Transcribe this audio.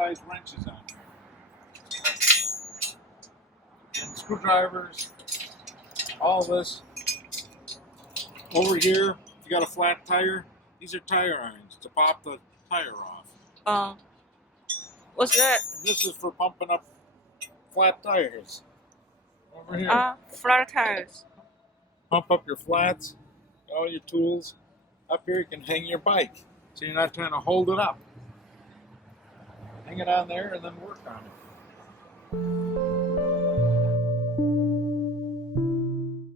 sized wrenches on here. And screwdrivers, all this. Over here, if you got a flat tire, these are tire irons to pop the tire off. What's that? And this is for pumping up flat tires. Over here. Flat tires. Pump up your flats, all your tools. Up here you can hang your bike, so you're not trying to hold it up. Hang it on there and then work on it.